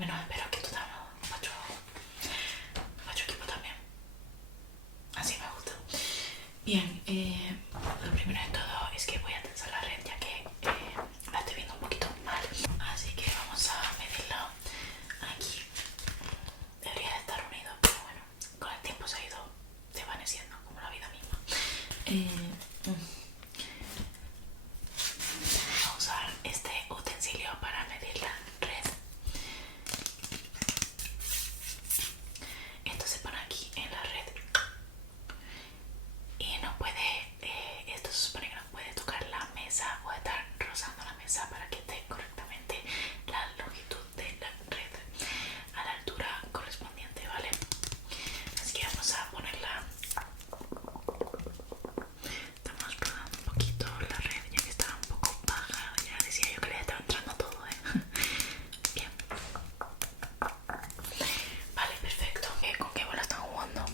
almeno spero che tu faccio equipo también. Así me gusta. Bien, lo primero de todo es que voy a tensar la red ya que la estoy viendo un poquito mal. Así que vamos a medirlo aquí. Debería de estar unido, pero bueno, con el tiempo se ha ido desvaneciendo como la vida misma. Vamos a usar este utensilio para medir la red. Esto se pone aquí en la red y no puede, esto se supone que no puede tocar la mesa o estar rozando la mesa para que esté correctamente la longitud de la red a la altura correspondiente, ¿vale? Así que vamos a ponerla. Estamos probando un poquito la red ya que estaba un poco baja. Ya decía yo que le estaba entrando todo, Bien. Vale, perfecto. ¿Con qué bola están jugando?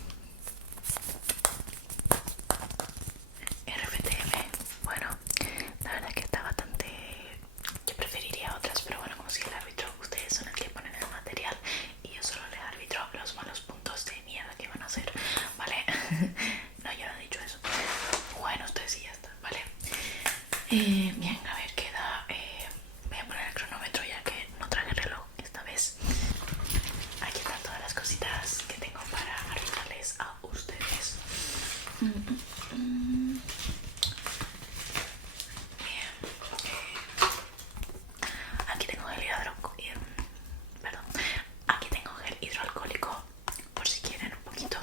RFTM. Bueno, la verdad es que está bastante... Yo preferiría otras, pero bueno, como si el árbitro, ustedes son el que ponen el material y yo solo les arbitro los malos puntos de mierda que van a hacer, ¿vale? No, yo no he dicho eso. Bueno, ustedes sí ya está, ¿vale? Bien, a ver, queda... voy a poner el cronómetro ya que no traje reloj esta vez. Aquí están todas las cositas que tengo para arbitrarles a ustedes. Bien, aquí tengo perdón, aquí tengo gel hidroalcohólico por si quieren un poquito.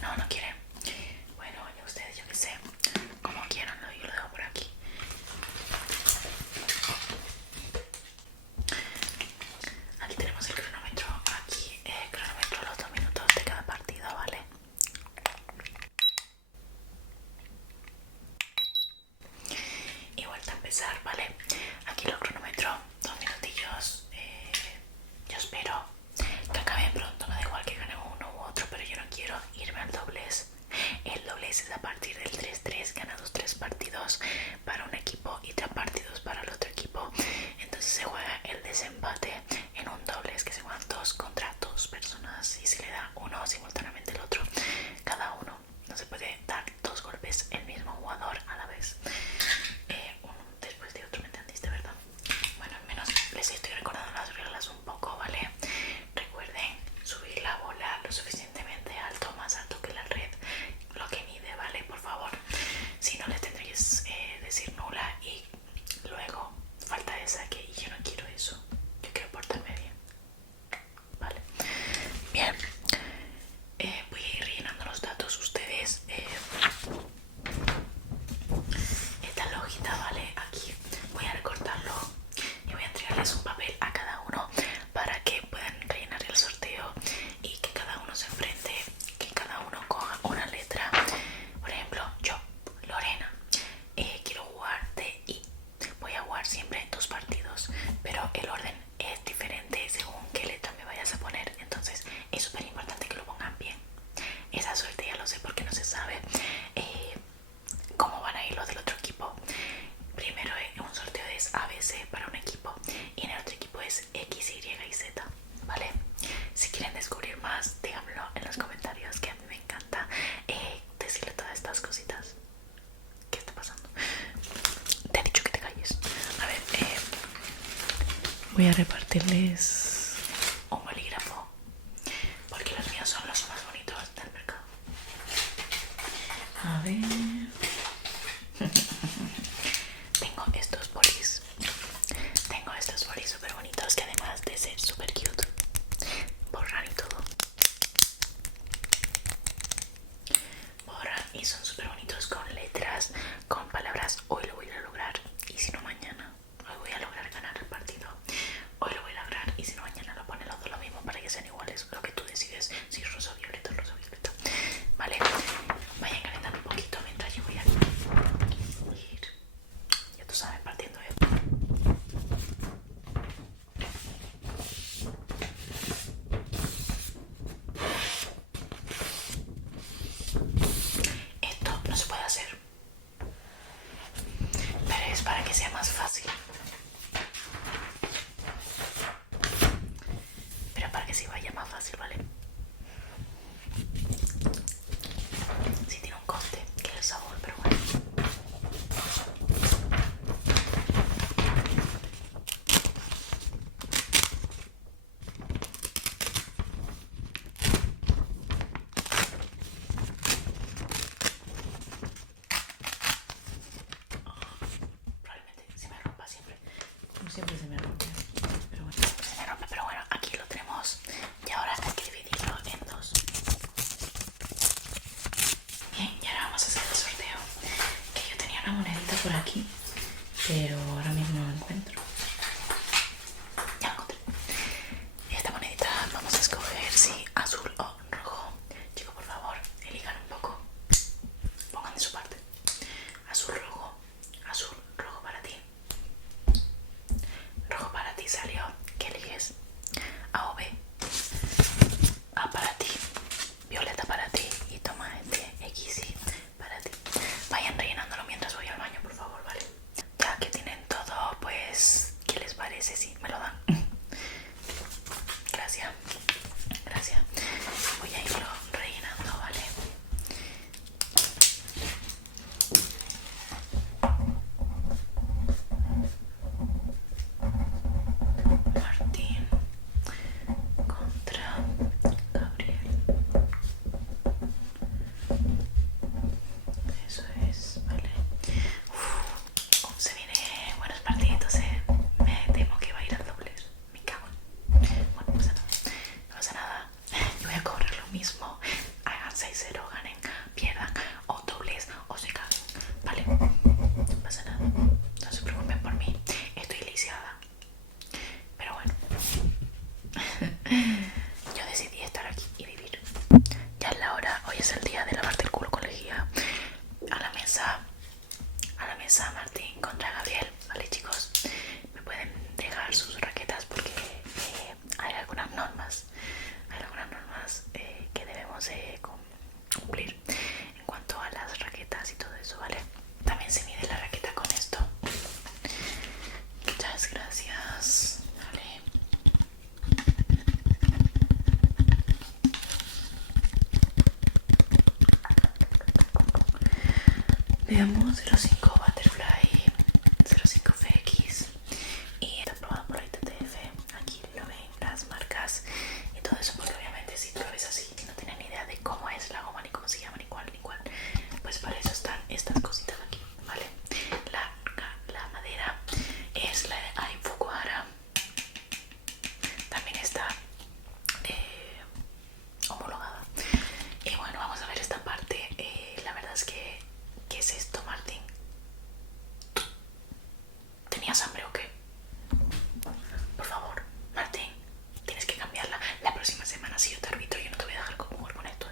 No, no quieren. Bueno, ya ustedes, yo que sé, como quieran, yo lo dejo por aquí. Aquí tenemos el cronómetro. Aquí cronómetro los 2 minutos de cada partido, ¿vale? Y vuelta a empezar, ¿vale? Aquí lo cronómetro, 2 minutillos. Yo espero que acabe pronto, me da igual que gane uno u otro, pero yo no quiero irme al doblez. El doblez es a partir del 3-3, ganados 3 partidos para un equipo y 3 partidos para el otro equipo. Entonces se juega el desempate en un doblez que se juegan 2 contra 2 personas y se le da uno simultáneamente al otro. Cada uno, no se puede dar 2 golpes el mismo jugador a la vez. Uno después de otro, ¿me entendiste, verdad? Bueno, al menos les estoy recordando las reglas un poco, ¿vale? Recuerden subir la bola lo suficientemente alto, más alto que la red, lo que mide, ¿vale? Por favor, si no les tendréis decir nula y luego falta de saque y yo no quiero eso, yo quiero portarme bien, ¿vale? Bien, voy a ir rellenando los datos ustedes. Esta es la hojita, ¿vale? Aquí voy a recortarlo y voy a entregarles un papel a cada uno para que puedan rellenar el sorteo y que cada uno se enfrente, que cada uno coja una letra. Por ejemplo, yo, Lorena, quiero jugar de I. Voy a jugar siempre 2 partidos, pero el orden es diferente según qué letra me vayas a poner. Entonces es súper importante que lo pongan bien. Esa suerte ya lo sé porque no se sabe cómo van a ir los del otro equipo. Primero un sorteo es ABC para un equipo y en el otro equipo es X, Y y Z, ¿vale? Si quieren descubrir más, díganmelo en los comentarios, que a mí me encanta decirle todas estas cositas. ¿Qué está pasando? Te he dicho que te calles. A ver, voy a repartirles un bolígrafo porque los míos son los más bonitos del mercado. A ver... Tengo estos bolis súper bonitos que además de ser súper cute, borran y todo. Borran y son súper bonitos con letras, con palabras. Hoy lo voy a lograr y si no mañana. Hoy voy a lograr ganar el partido. Hoy lo voy a lograr y si no mañana lo pone los dos lo mismo para que sean iguales. Lo que tú decides, si rosa o violeta, rosa o violeta. Vale, vayan calentando un poquito mientras que sí vaya más fácil, ¿vale? Sí tiene un coste, que es el sabor, pero bueno. Probablemente se me rompa siempre. Como siempre se me rompe. Pero bueno, se me rompe, pero bueno, aquí lo tenemos. Y ahora hay que dividirlo en dos. Bien, y ahora vamos a hacer el sorteo. Que yo tenía una monedita por aquí, pero ahora mismo no la encuentro. Ya la encontré. Esta monedita vamos a escoger si azul o rojo. Chicos, por favor, elijan un poco. Pongan de su parte. Azul, rojo para ti. Rojo para ti salió. ¿Qué eliges? A o B. A para ti, violeta para ti y toma este X para ti. Vayan rellenándolo mientras voy al baño, por favor, ¿vale? Ya que tienen todo, pues, ¿qué les parece si me lo dan? Gracias, gracias. Voy a irlo rellenando, ¿vale? Martín contra Gabriel. Eso es, vale. Uf, se vienen buenos partiditos, Me temo que va a ir a dobles. Me cago en... Bueno, no pasa nada. No pasa nada. Yo voy a cobrar lo mismo. Hagan 6-0, ganen, pierdan, o dobles, o se caguen. Vale. No pasa nada. No se preocupen por mí. Estoy lisiada. Pero bueno. Yo decidí estar aquí y vivir. Ya es la hora. Hoy es el día de lavarte el culo con lejía. A la mesa Martín contra Gabriel, ¿vale, chicos? Me pueden dejar sus raquetas porque hay algunas normas que debemos cumplir en cuanto a las raquetas y todo eso, ¿vale? También se mide la raqueta con esto. Muchas gracias. Vale. Veamos 05 Butterfly, 05 FX y está aprobado por la ITTF. Aquí lo ven las marcas y todo eso, porque obviamente si tú lo ves así y no tienes ni idea de cómo es la goma, ni cómo se llama, ni cuál, pues para eso están estas cositas aquí, ¿vale? La madera es la de Ai Fukuhara. También está homologada. Y bueno, vamos a ver esta parte. La verdad es que, ¿qué es esto, Martín? ¿Tenías hambre o qué? Por favor, Martín, tienes que cambiarla. La próxima semana, si yo te arbitro, yo no te voy a dejar jugar con esto,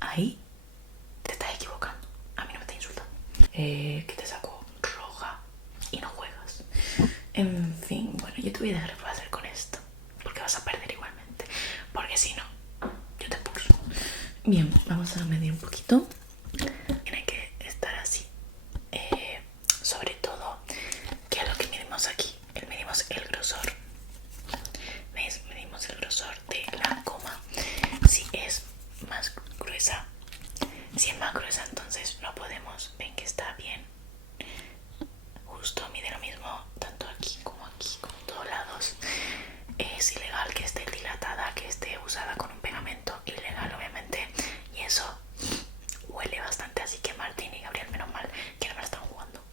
Ahí te estás equivocando. A mí no me estás insultando. Que te saco roja y no juegas. En fin, bueno, yo te voy a dejar hacer con esto, porque vas a perder igualmente. Porque si no, yo te expulso. Bien, vamos a medir un poquito. Tiene que estar así. Sobre todo, ¿qué es lo que medimos aquí? Medimos el grosor. ¿Veis? Medimos el grosor de la goma. Si es más gruesa, entonces no podemos. Ven que está bien. Justo mide lo mismo, tanto aquí, como en todos lados. Es ilegal que esté dilatada, que esté usada con un pegamento. Ilegal, obviamente. Y eso huele bastante, así que Martín y Gabriel, menos mal que no me la están jugando.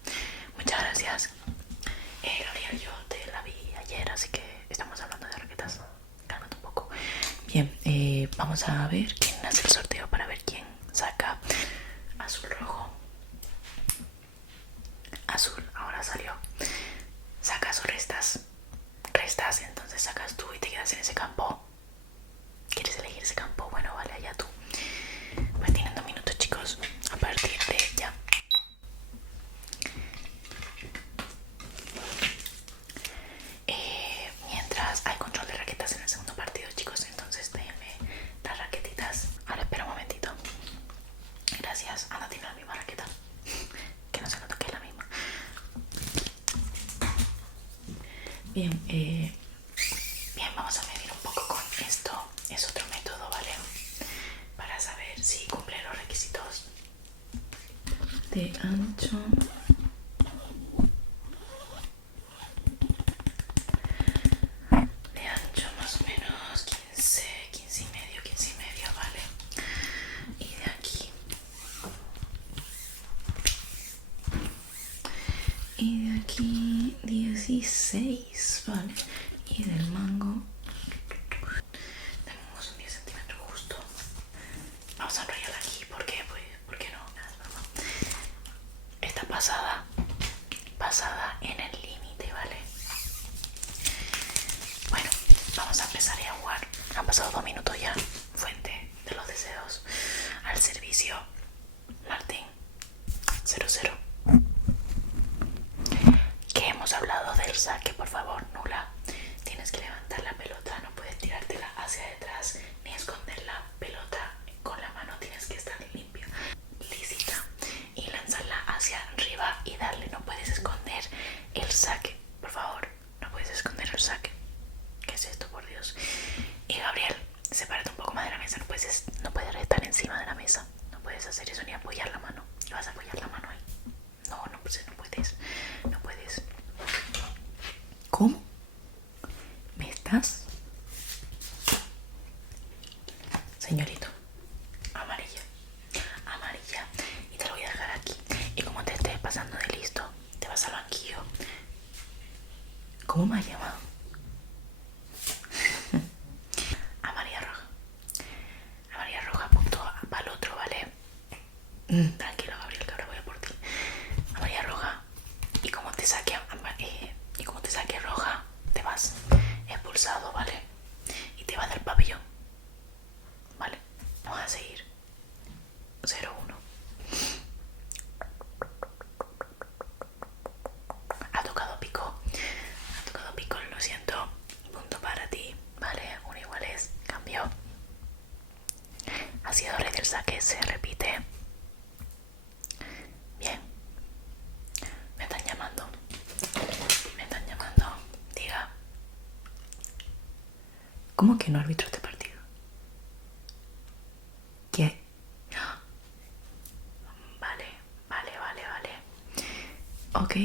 Muchas gracias. Gabriel, yo te la vi ayer, así que estamos hablando de raquetas. Cálmate un poco. Bien, vamos a ver quién hace el sorteo para ver quién saca azul, rojo. Azul, ahora salió. Sacas o restas. Entonces sacas tú y te quedas en ese campo. ¿Quieres elegir ese campo? Bueno, vale, allá tú. Pues tienen 2 minutos, chicos, a partir de ya. Mientras hay control de raquetas en el segundo partido, chicos, entonces déjenme las raquetitas. Ahora espera un momentito. Gracias. Anda, tiene la misma raqueta. Que no se nota que es la misma. Bien, vamos a medir un de ancho. De ancho más o menos 15, 15 y medio, vale. Y de aquí. Y de aquí 16, vale. Y del mango tenemos un 10 centímetros justo. Vamos a enrollarla aquí porque, pues, ¿por qué no? Es broma. Está pasada en el límite, ¿vale? Bueno, vamos a empezar a jugar. Han pasado 2 minutos ya. Fuente de los deseos. Al servicio. Martín 00. Que hemos hablado del saque, por favor, Nula. Tienes que levantar la pelota, no puedes tirártela hacia detrás ni esconder la pelota con la mano, tienes que estar limpia, lícita, y lanzarla hacia arriba y darle. No puedes esconder el saque, por favor, no puedes esconder el saque. ¿Qué es esto, por Dios? Y Gabriel, sepárate un poco más de la mesa, no puedes estar encima de la mesa, no puedes hacer eso ni apoyar la mano. Y vas a apoyar la mano ahí. No, no, pues no puedes, no puedes. ¿Cómo? ¿Me estás? Señorito, amarilla, amarilla. Y te lo voy a dejar aquí. Y como te estés pasando de listo, te vas al banquillo. ¿Cómo me has llamado? Amarilla roja. Amarilla roja, punto para el otro, ¿vale? Tranquilo, Gabriel, que ahora voy a por ti. Amarilla roja. Y como te saque roja, te vas expulsado, ¿vale? Y te vas del pabellón, ¿vale? Vamos a seguir. 0-1. Ha tocado pico, lo siento. Punto para ti, ¿vale? 1 igual es. Cambio. Ha sido rey del saque, se repite. Bien. Me están llamando. Diga. ¿Cómo que no arbitro este partido? ¿Qué? Vale. Ok.